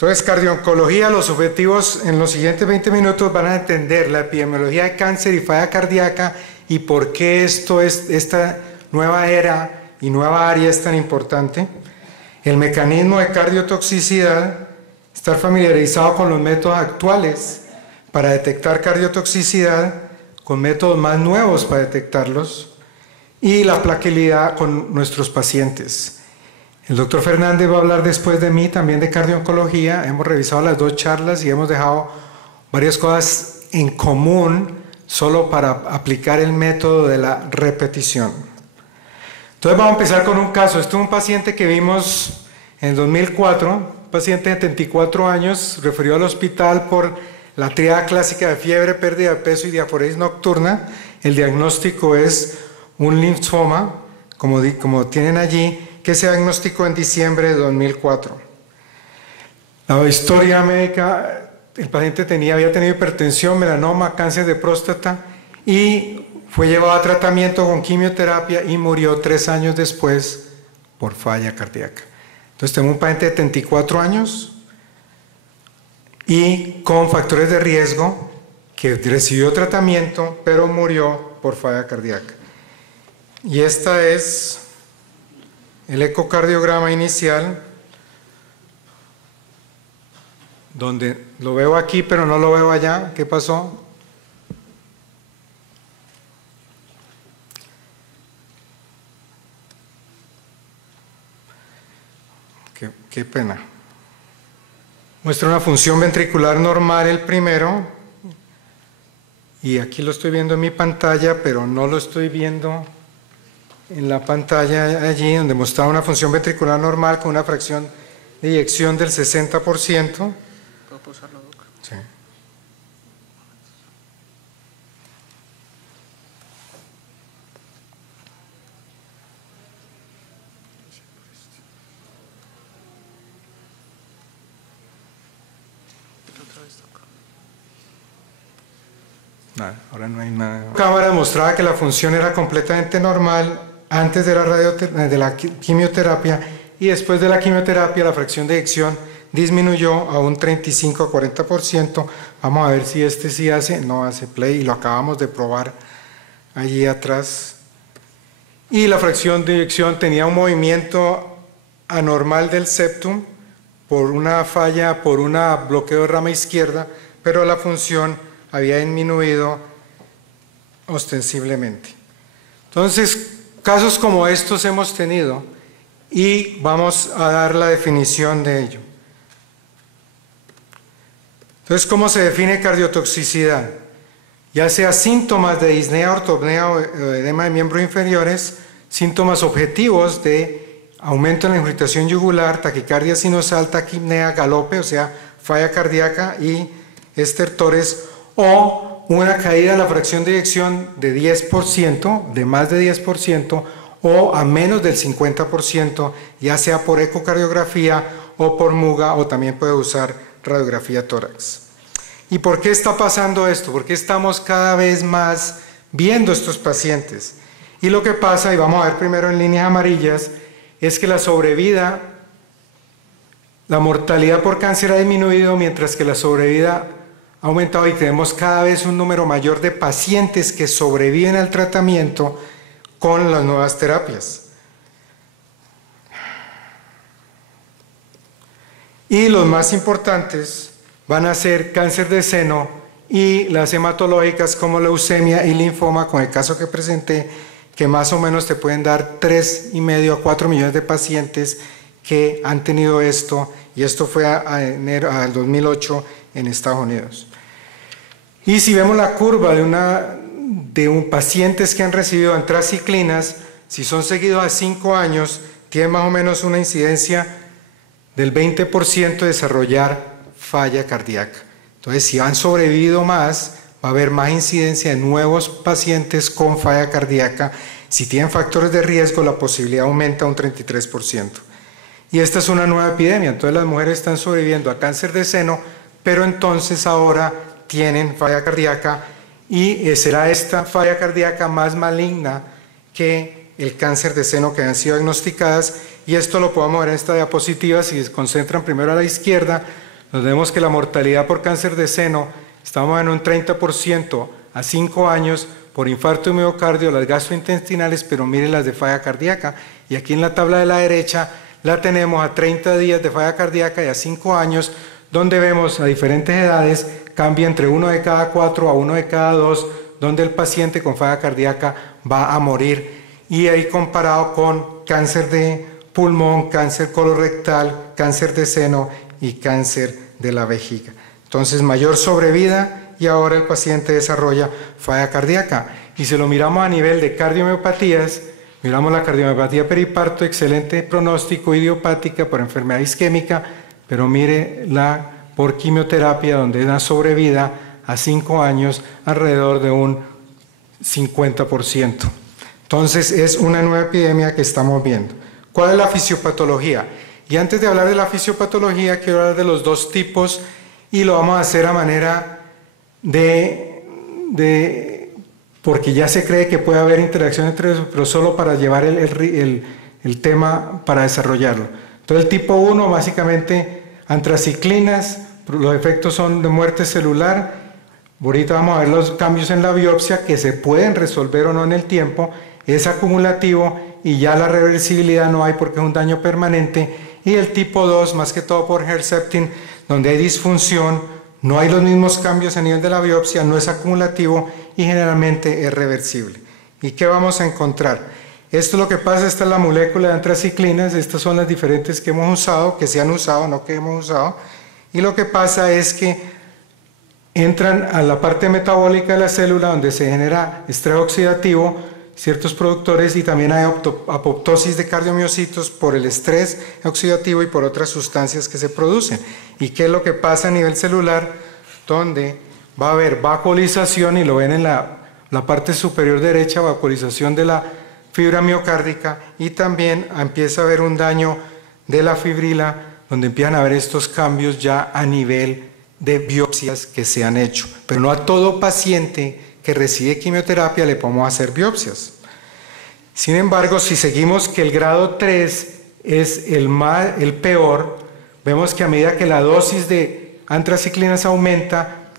Entonces, cardio-oncología, los objetivos en los siguientes 20 minutos van a entender la epidemiología de cáncer y falla cardíaca y por qué esta nueva era y nueva área es tan importante. El mecanismo de cardiotoxicidad, estar familiarizado con los métodos actuales para detectar cardiotoxicidad, con métodos más nuevos para detectarlos, y la plaquilidad con nuestros pacientes. El doctor Fernández va a hablar después de mí también de cardio-oncología. Hemos revisado las dos charlas y hemos dejado varias cosas en común solo para aplicar el método de la repetición. Entonces vamos a empezar con un caso. Este es un paciente que vimos en 2004, un paciente de 74 años, referido al hospital por la tríada clásica de fiebre, pérdida de peso y diaforesis nocturna. El diagnóstico es un linfoma, como tienen allí, que se diagnosticó en diciembre de 2004. La historia médica, el paciente había tenido hipertensión, melanoma, cáncer de próstata y fue llevado a tratamiento con quimioterapia y murió 3 años después por falla cardíaca. Entonces tenemos un paciente de 74 años y con factores de riesgo que recibió tratamiento pero murió por falla cardíaca. Y esta es el ecocardiograma inicial, donde lo veo aquí pero no lo veo allá. ¿Qué pasó? Qué pena. Muestra una función ventricular normal el primero, y aquí lo estoy viendo en mi pantalla, pero no lo estoy viendo en la pantalla allí, donde mostraba una función ventricular normal con una fracción de eyección del 60%. ¿Puedo pausarlo, Doc? Sí. Nada, ahora no hay nada. La cámara mostraba que la función era completamente normal antes de la quimioterapia, y después de la quimioterapia la fracción de eyección disminuyó a un 35 a 40%. Vamos a ver si sí no hace play, y lo acabamos de probar allí atrás. Y la fracción de eyección tenía un movimiento anormal del septum por una falla, por un bloqueo de rama izquierda, pero la función había disminuido ostensiblemente. Entonces, casos como estos hemos tenido y vamos a dar la definición de ello. Entonces, ¿cómo se define cardiotoxicidad? Ya sea síntomas de disnea, ortopnea o edema de miembros inferiores, síntomas objetivos de aumento en la ingurgitación yugular, taquicardia sinusal, taquipnea, galope, o sea, falla cardíaca y estertores, o una caída de la fracción de eyección de 10%, de más de 10%, o a menos del 50%, ya sea por ecocardiografía o por MUGA, o también puede usar radiografía tórax. ¿Y por qué está pasando esto? ¿Por qué estamos cada vez más viendo estos pacientes? Y lo que pasa, y vamos a ver primero en líneas amarillas, es que la sobrevida, la mortalidad por cáncer ha disminuido, mientras que la sobrevida ha aumentado, y tenemos cada vez un número mayor de pacientes que sobreviven al tratamiento con las nuevas terapias. Y los más importantes van a ser cáncer de seno y las hematológicas como leucemia y linfoma, con el caso que presenté, que más o menos te pueden dar 3,5 a 4 millones de pacientes que han tenido esto, y esto fue al 2008 en Estados Unidos. Y si vemos la curva de pacientes que han recibido antraciclinas, si son seguidos a 5 años, tiene más o menos una incidencia del 20% de desarrollar falla cardíaca. Entonces, si han sobrevivido más, va a haber más incidencia de nuevos pacientes con falla cardíaca. Si tienen factores de riesgo, la posibilidad aumenta un 33%. Y esta es una nueva epidemia. Entonces, las mujeres están sobreviviendo a cáncer de seno, pero entonces ahora tienen falla cardíaca, y será esta falla cardíaca más maligna que el cáncer de seno que han sido diagnosticadas. Y esto lo podemos ver en esta diapositiva. Si se concentran primero a la izquierda, Nos vemos que la mortalidad por cáncer de seno estamos en un 30% a 5 años por infarto de miocardio, las gastrointestinales, pero miren las de falla cardíaca. Y aquí en la tabla de la derecha la tenemos a 30 días de falla cardíaca y a 5 años, donde vemos a diferentes edades, cambia entre 1 de cada 4 a 1 de cada 2, donde el paciente con falla cardíaca va a morir. Y ahí comparado con cáncer de pulmón, cáncer colorectal, cáncer de seno y cáncer de la vejiga. Entonces, mayor sobrevida y ahora el paciente desarrolla falla cardíaca. Y si lo miramos a nivel de cardiomiopatías, miramos la cardiomiopatía periparto, excelente pronóstico, idiopática por enfermedad isquémica, pero mire la por quimioterapia, donde es una sobrevida a 5 años alrededor de un 50%. Entonces es una nueva epidemia que estamos viendo. ¿Cuál es la fisiopatología? Y antes de hablar de la fisiopatología, quiero hablar de los dos tipos y lo vamos a hacer a manera porque ya se cree que puede haber interacción entre ellos, pero solo para llevar el tema para desarrollarlo. Entonces el tipo 1, básicamente antraciclinas, los efectos son de muerte celular. Ahorita vamos a ver los cambios en la biopsia que se pueden resolver o no en el tiempo, es acumulativo y ya la reversibilidad no hay porque es un daño permanente. Y el tipo 2, más que todo por Herceptin, donde hay disfunción, no hay los mismos cambios a nivel de la biopsia, no es acumulativo y generalmente es reversible. ¿Y qué vamos a encontrar? Esto es lo que pasa, esta es la molécula de antraciclinas, estas son las diferentes que hemos usado, que se han usado, no que hemos usado, y lo que pasa es que entran a la parte metabólica de la célula donde se genera estrés oxidativo, ciertos productores y también hay apoptosis de cardiomiocitos por el estrés oxidativo y por otras sustancias que se producen. ¿Y qué es lo que pasa a nivel celular? Donde va a haber vacuolización, y lo ven en la parte superior derecha, vacuolización de la fibra miocárdica, y también empieza a haber un daño de la fibrila, donde empiezan a haber estos cambios ya a nivel de biopsias que se han hecho. Pero no a todo paciente que recibe quimioterapia le podemos hacer biopsias. Sin embargo, si seguimos que el grado 3 es el peor, vemos que a medida que la dosis de antraciclinas aumenta,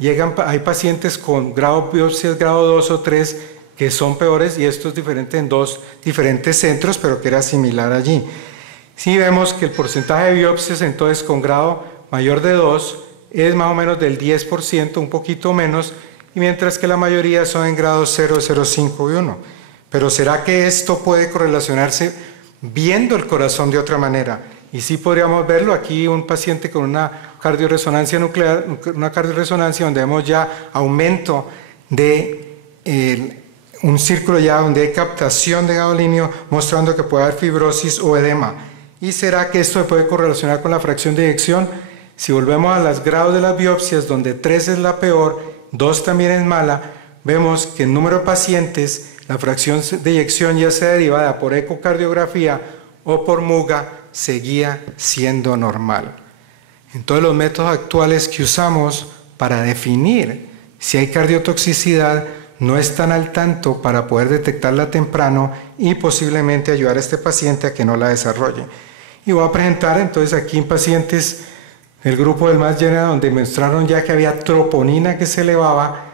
hay pacientes con biopsias grado 2 o 3 que son peores, y esto es diferente en 2 diferentes centros, pero que era similar allí. Si vemos que el porcentaje de biopsias entonces con grado mayor de 2 es más o menos del 10%, un poquito menos, y mientras que la mayoría son en grados 0, 0,5 y 1. Pero ¿será que esto puede correlacionarse viendo el corazón de otra manera? Y sí podríamos verlo aquí, un paciente con una cardioresonancia nuclear, una cardioresonancia donde vemos ya aumento de un círculo ya donde hay captación de gadolinio, mostrando que puede haber fibrosis o edema. ¿Y será que esto se puede correlacionar con la fracción de eyección? Si volvemos a los grados de las biopsias, donde 3 es la peor, 2 también es mala, vemos que el número de pacientes, la fracción de eyección, ya sea derivada por ecocardiografía o por MUGA, seguía siendo normal. Entonces los métodos actuales que usamos para definir si hay cardiotoxicidad no están al tanto para poder detectarla temprano y posiblemente ayudar a este paciente a que no la desarrolle. Y voy a presentar entonces aquí en pacientes el grupo del Mass General, donde mostraron ya que había troponina que se elevaba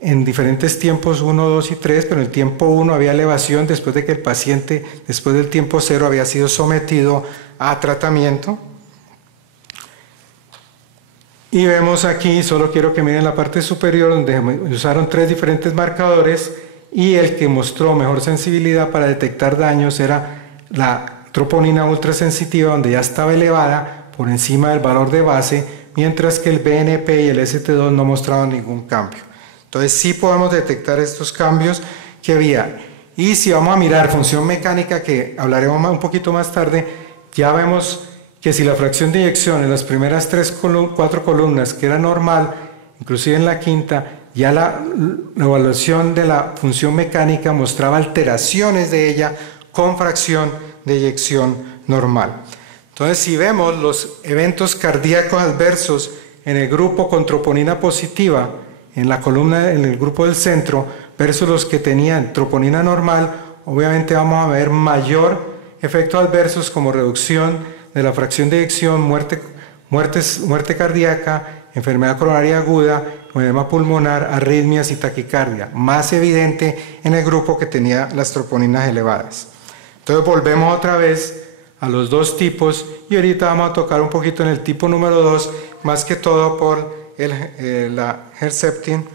en diferentes tiempos 1, 2 y 3, pero en el tiempo 1 había elevación después de que el paciente, después del tiempo 0, había sido sometido a tratamiento. Y vemos aquí, solo quiero que miren la parte superior, donde usaron 3 diferentes marcadores, y el que mostró mejor sensibilidad para detectar daños era la troponina ultrasensitiva, donde ya estaba elevada por encima del valor de base, mientras que el BNP y el ST2 no mostraban ningún cambio. Entonces sí podemos detectar estos cambios que había. Y si vamos a mirar función mecánica, que hablaremos un poquito más tarde, ya vemos que si la fracción de eyección en las primeras 4 columnas, que era normal, inclusive en la quinta, ya la evaluación de la función mecánica mostraba alteraciones de ella con fracción de eyección normal. Entonces, si vemos los eventos cardíacos adversos en el grupo con troponina positiva, en la columna, en el grupo del centro, versus los que tenían troponina normal, obviamente vamos a ver mayor efectos adversos como reducción de la fracción de eyección, muerte muerte cardíaca, enfermedad coronaria aguda, edema pulmonar, arritmias y taquicardia, más evidente en el grupo que tenía las troponinas elevadas. Entonces volvemos otra vez a los dos tipos y ahorita vamos a tocar un poquito en el tipo número 2, más que todo por la Herceptin,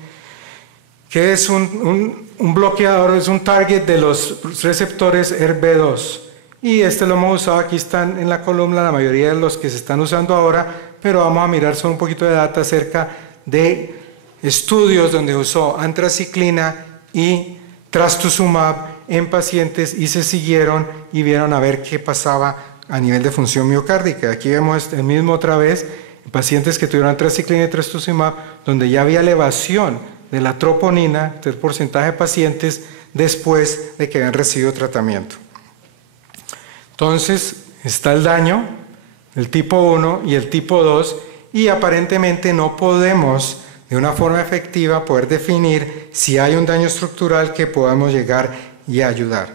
que es un bloqueador, es un target de los receptores HERB2. Y este lo hemos usado, aquí están en la columna la mayoría de los que se están usando ahora, pero vamos a mirar solo un poquito de data acerca de estudios donde usó antraciclina y trastuzumab en pacientes y se siguieron y vieron a ver qué pasaba a nivel de función miocárdica. Aquí vemos el mismo otra vez, en pacientes que tuvieron antraciclina y trastuzumab, donde ya había elevación de la troponina, del porcentaje de pacientes después de que habían recibido tratamiento. Entonces, está el daño, el tipo 1 y el tipo 2, y aparentemente no podemos de una forma efectiva poder definir si hay un daño estructural que podamos llegar y ayudar.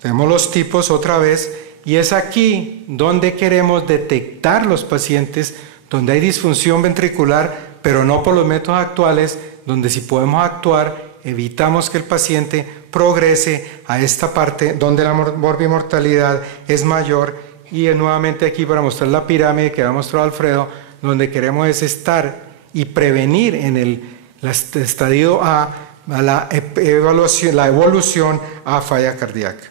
Tenemos los tipos otra vez, y es aquí donde queremos detectar los pacientes donde hay disfunción ventricular, pero no por los métodos actuales, donde si podemos actuar, evitamos que el paciente progrese a esta parte donde la morbimortalidad es mayor. Y nuevamente aquí para mostrar la pirámide que ha mostrado Alfredo, donde queremos es estar y prevenir en el estadio A la evolución a falla cardíaca.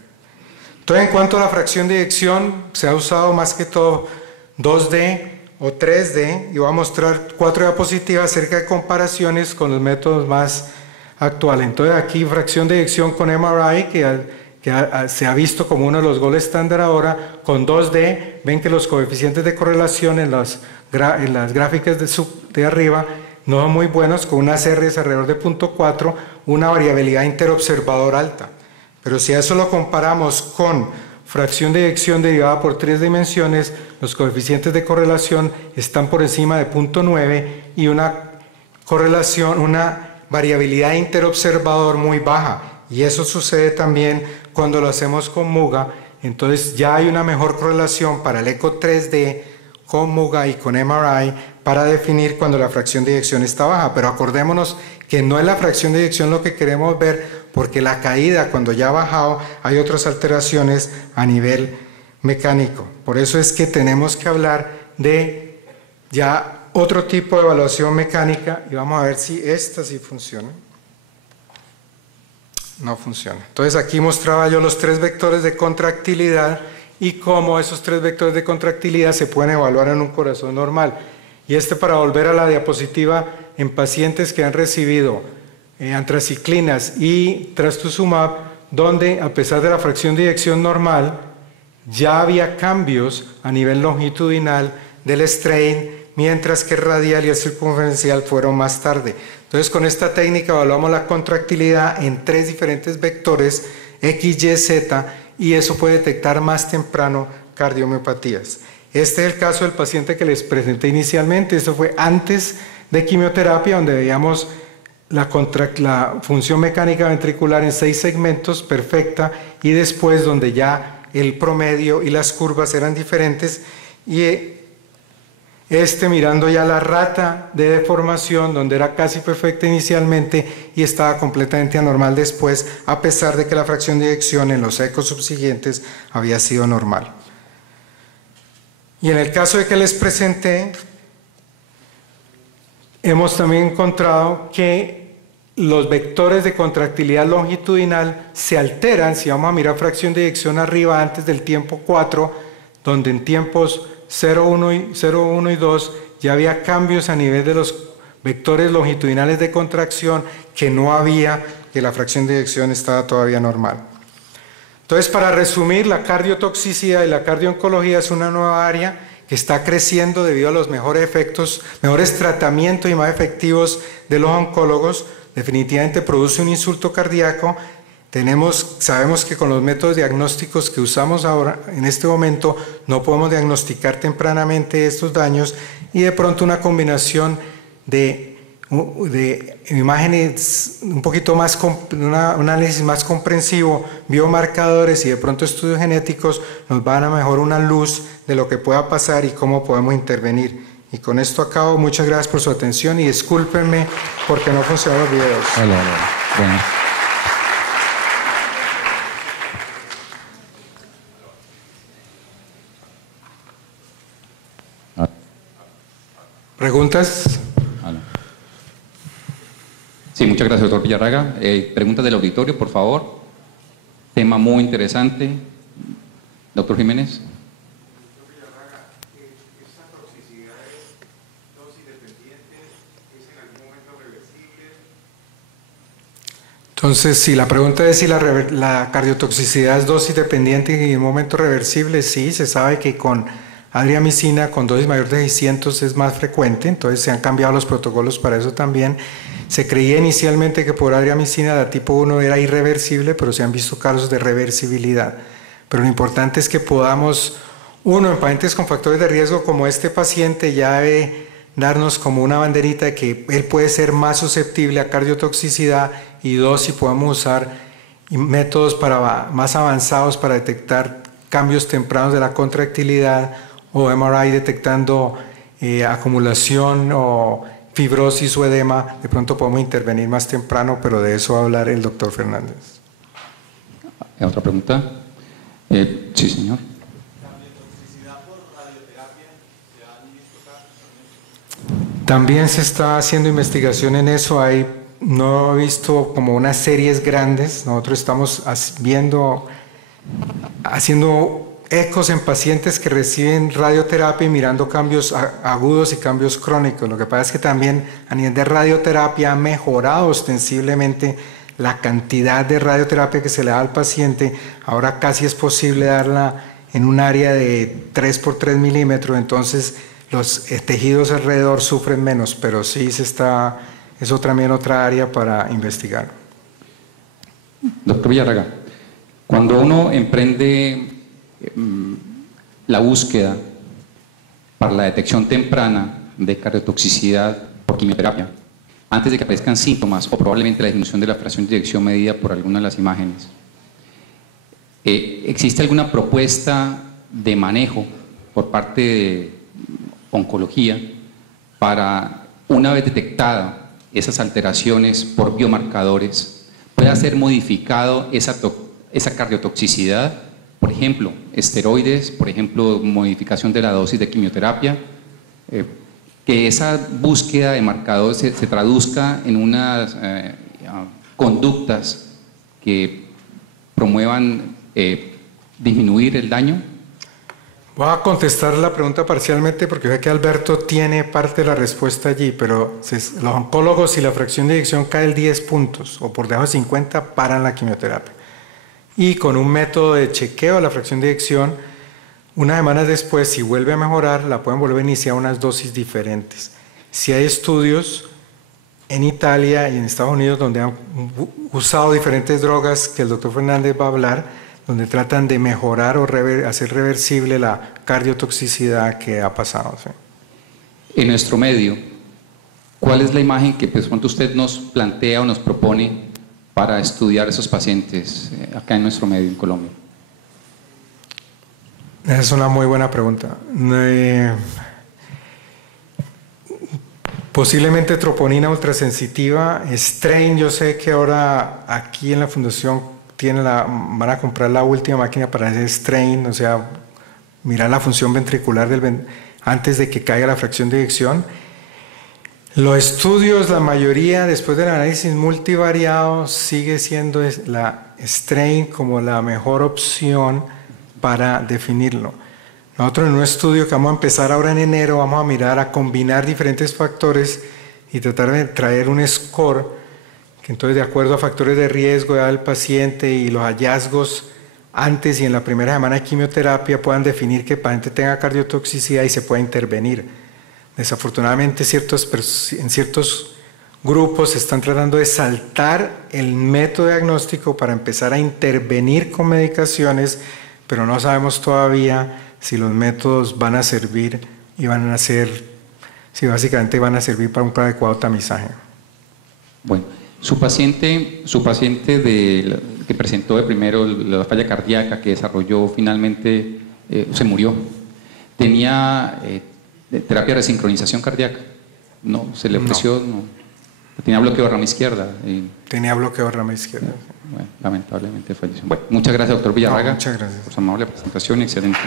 Entonces, en cuanto a la fracción de eyección, se ha usado más que todo 2D o 3D, y voy a mostrar 4 diapositivas acerca de comparaciones con los métodos más actuales. Entonces, aquí fracción de eyección con MRI, que se ha visto como uno de los gold estándar ahora. Con 2D, ven que los coeficientes de correlación en las gráficas de arriba no son muy buenos, con una CRS alrededor de 0.4, una variabilidad interobservador alta. Pero si a eso lo comparamos con fracción de eyección derivada por 3 dimensiones, los coeficientes de correlación están por encima de 0.9 y una variabilidad interobservador muy baja. Y eso sucede también cuando lo hacemos con MUGA. Entonces ya hay una mejor correlación para el eco 3D con MUGA y con MRI para definir cuando la fracción de eyección está baja. Pero acordémonos que no es la fracción de eyección lo que queremos ver, porque la caída, cuando ya ha bajado, hay otras alteraciones a nivel mecánico. Por eso es que tenemos que hablar de ya otro tipo de evaluación mecánica, y vamos a ver si esta sí funciona. No funciona. Entonces aquí mostraba yo los 3 vectores de contractilidad y cómo esos 3 vectores de contractilidad se pueden evaluar en un corazón normal. Y para volver a la diapositiva, en pacientes que han recibido antraciclinas y trastuzumab, donde a pesar de la fracción de eyección normal, ya había cambios a nivel longitudinal del strain, mientras que el radial y el circunferencial fueron más tarde. Entonces, con esta técnica evaluamos la contractilidad en 3 diferentes vectores, X, Y, Z, y eso puede detectar más temprano cardiomiopatías. Este es el caso del paciente que les presenté inicialmente. Esto fue antes de quimioterapia, donde veíamos la función mecánica ventricular en 6 segmentos, perfecta, y después donde ya el promedio y las curvas eran diferentes, y mirando ya la rata de deformación, donde era casi perfecta inicialmente y estaba completamente anormal después, a pesar de que la fracción de eyección en los ecos subsiguientes había sido normal. Y en el caso de que les presenté, hemos también encontrado que los vectores de contractilidad longitudinal se alteran si vamos a mirar fracción de eyección arriba antes del tiempo 4, donde en tiempos 0, 1 y 2 ya había cambios a nivel de los vectores longitudinales de contracción que no había, que la fracción de eyección estaba todavía normal. Entonces, para resumir, la cardiotoxicidad y la cardiooncología es una nueva área que está creciendo debido a los mejores tratamientos y más efectivos de los oncólogos. Definitivamente produce un insulto cardíaco. Sabemos que con los métodos diagnósticos que usamos ahora, en este momento, no podemos diagnosticar tempranamente estos daños, y de pronto una combinación de imágenes un poquito más, un análisis más comprensivo, biomarcadores y de pronto estudios genéticos nos van a mejor una luz de lo que pueda pasar y cómo podemos intervenir Y con esto acabo. Muchas gracias por su atención y discúlpenme porque no funcionan los videos. Hola. Bueno. ¿Preguntas? Sí, muchas gracias, doctor Villarraga. Preguntas del auditorio, por favor. Tema muy interesante. Doctor Jiménez. Doctor Villarraga, ¿esta toxicidad es dosis dependiente? ¿Es en algún momento reversible? Entonces, si la pregunta es si la cardiotoxicidad es dosis dependiente y en un momento reversible, sí, se sabe que con adriamicina con dosis mayor de 600 es más frecuente, entonces se han cambiado los protocolos para eso también. Se creía inicialmente que por adriamicina la tipo 1 era irreversible, pero se han visto casos de reversibilidad. Pero lo importante es que podamos, uno, en pacientes con factores de riesgo como este paciente, ya debe darnos como una banderita de que él puede ser más susceptible a cardiotoxicidad, y dos, si podemos usar métodos más avanzados para detectar cambios tempranos de la contractilidad, o MRI detectando acumulación o fibrosis o edema, de pronto podemos intervenir más temprano, pero de eso va a hablar el doctor Fernández. ¿Otra pregunta? Sí, señor. También se está haciendo investigación en eso. No he visto como unas series grandes. Nosotros estamos haciendo ecos en pacientes que reciben radioterapia y mirando cambios agudos y cambios crónicos. Lo que pasa es que también a nivel de radioterapia ha mejorado ostensiblemente la cantidad de radioterapia que se le da al paciente. Ahora casi es posible darla en un área de 3 por 3 milímetros, entonces los tejidos alrededor sufren menos, pero sí eso también otra área para investigar. Doctor Villarraga, cuando uno emprende la búsqueda para la detección temprana de cardiotoxicidad por quimioterapia, antes de que aparezcan síntomas o probablemente la disminución de la fracción de eyección medida por alguna de las imágenes, ¿existe alguna propuesta de manejo por parte de oncología para, una vez detectada esas alteraciones por biomarcadores, pueda ser modificado esa cardiotoxicidad? Por ejemplo, esteroides, por ejemplo, modificación de la dosis de quimioterapia, que esa búsqueda de marcadores se traduzca en unas conductas que promuevan disminuir el daño. Voy a contestar la pregunta parcialmente porque sé que Alberto tiene parte de la respuesta allí, pero los oncólogos, si la fracción de eyección cae en 10 puntos o por debajo de 50, paran la quimioterapia. Y con un método de chequeo de la fracción de eyección, unas semanas después, si vuelve a mejorar, la pueden volver a iniciar unas dosis diferentes. Si hay estudios en Italia y en Estados Unidos donde han usado diferentes drogas que el doctor Fernández va a hablar, donde tratan de mejorar o hacer reversible la cardiotoxicidad que ha pasado. ¿Sí? En nuestro medio, ¿cuál es la imagen que usted nos plantea o nos propone para estudiar esos pacientes acá en nuestro medio, en Colombia? Esa es una muy buena pregunta. Posiblemente troponina ultrasensitiva, strain. Yo sé que ahora aquí en la fundación van a comprar la última máquina para hacer strain, o sea, mirar la función ventricular antes de que caiga la fracción de eyección. Los estudios, la mayoría, después del análisis multivariado, sigue siendo la strain como la mejor opción para definirlo. Nosotros en un estudio que vamos a empezar ahora en enero, vamos a mirar a combinar diferentes factores y tratar de traer un score que entonces, de acuerdo a factores de riesgo del paciente y los hallazgos antes y en la primera semana de quimioterapia, puedan definir que el paciente tenga cardiotoxicidad y se pueda intervenir. Desafortunadamente, en ciertos grupos se están tratando de saltar el método diagnóstico para empezar a intervenir con medicaciones, pero no sabemos todavía si los métodos van a servir y si básicamente van a servir para un adecuado tamizaje. Bueno, su paciente que presentó de primero la falla cardíaca, que desarrolló finalmente, se murió, tenía de terapia de sincronización cardíaca. No, se le ofreció, no. Tenía bloqueo de rama izquierda. Tenía bloqueo de rama izquierda. Bueno, lamentablemente falleció. Bueno, muchas gracias, doctor Villarraga. No, muchas gracias. Por su amable presentación, excelente.